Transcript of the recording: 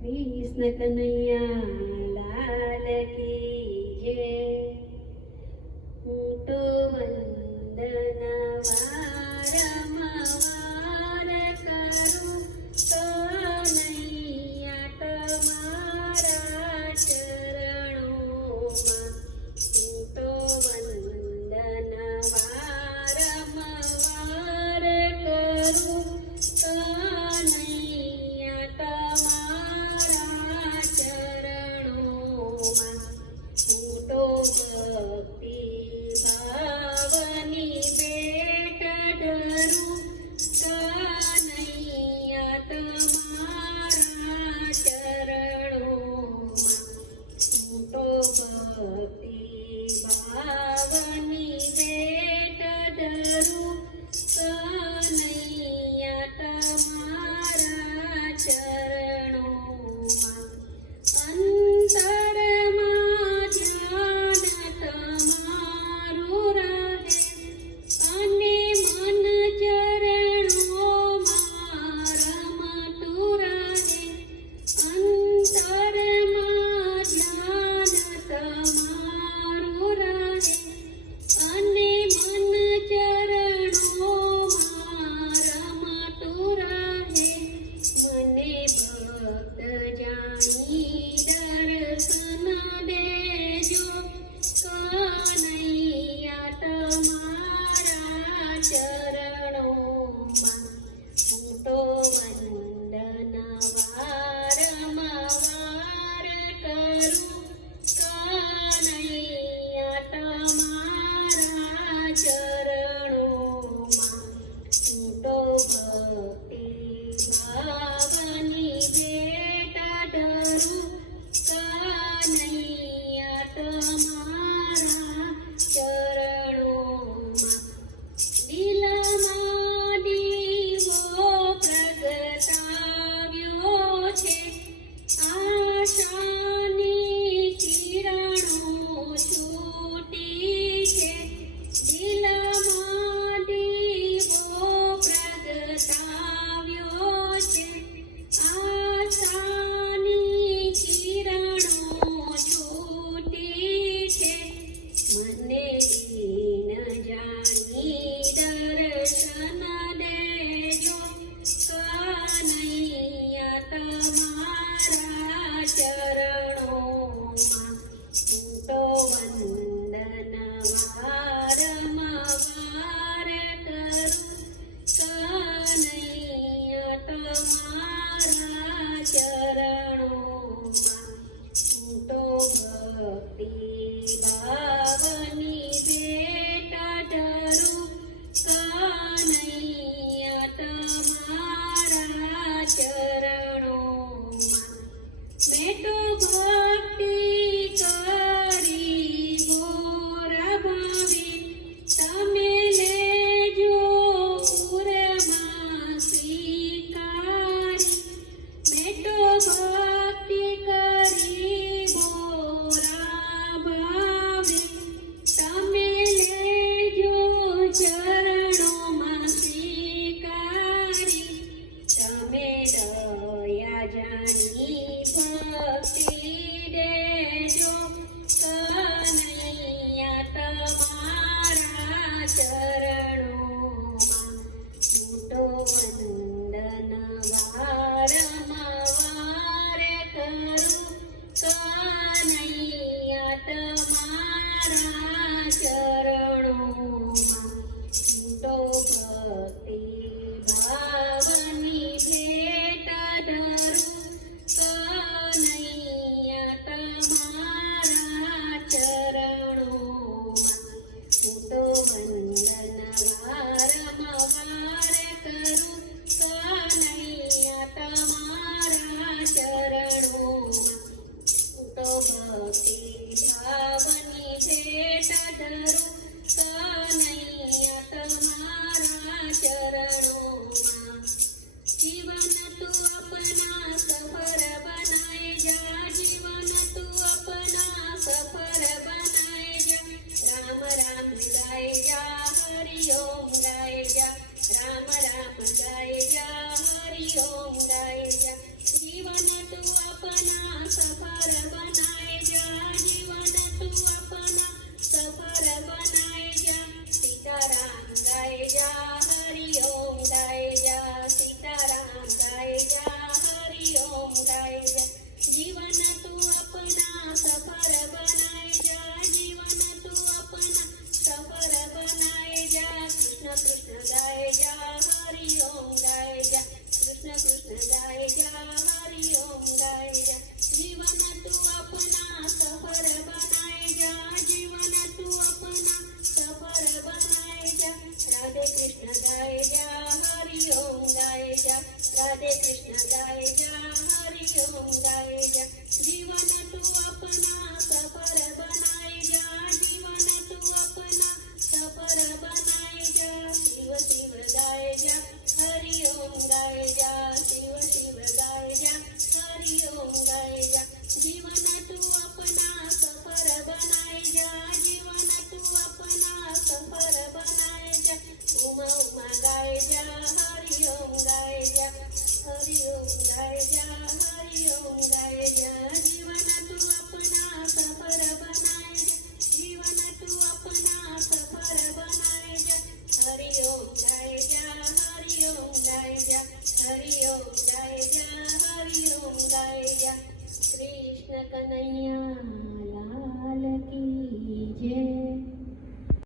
કૃષ્ણ કનૈયા લાલ કી જય. હું તો વંદના વારંવાર કરું કનૈયા તમારા ચરણોમાં. હું તો વંદના વારંવાર કરું કનૈયા તમારા ચરણોમાં. હું તો ભક્તિ ભાવની ભેટ ધરું કનૈયા તમારા ચરણોમાં. હું તો ભક્તિ ભાવની ભેટ ધરું કનૈયા તમારા ચરણોમાં. અંતરમાં ધ્યાન તમારું રહે અને મન ચરણોમાં રમતું રહે. અંતરમાં ધ્યાન તમારું રહે અને મન ચરણોમાં રમતું રહે. મને ભક્ત જાણી દર્શન દેજો કનૈયા તમારા ચરણોમાં. હું તો વંદના વારંવાર કરું કનૈયા તમારા ચરણોમાં. હું તો ભક્તિ ભાવની ભેટ ધરું કનૈયા તમારા ચરણોમાં. દિલમાં દીવો પ્રગટાવ્યો છે, આશાની કિરણો છૂટી છે. દિલમાં દીવો પ્રગટાવ્યો છે, આશાની કિરણો છૂટી છે. મને દીન જાણી દર્શન દેજો કનૈયા તમારા ચરણોમાં. હું તો વંદના વારંવાર કરું કનૈયા તમારા ચરણોમાં. હું તો ભક્તિ ભાવની ભેટ ધરું કનૈયા તમારા ચરણોમાં. મેં તો ભક્તિ કરી મોર ભાવે, તમે લેજો ઉરમાં સ્વીકારી. મેં તો હરિઓમ ગાય જા હરિઓમ ગાય જા જીવન તું अपना सफर बनाए जा जीवन તું अपना सफर बनाए जा हरिओम गाय जा हरिओम गाय जा हरिओम गाय जा हरिओम गाय जा कृष्ण कन्हैया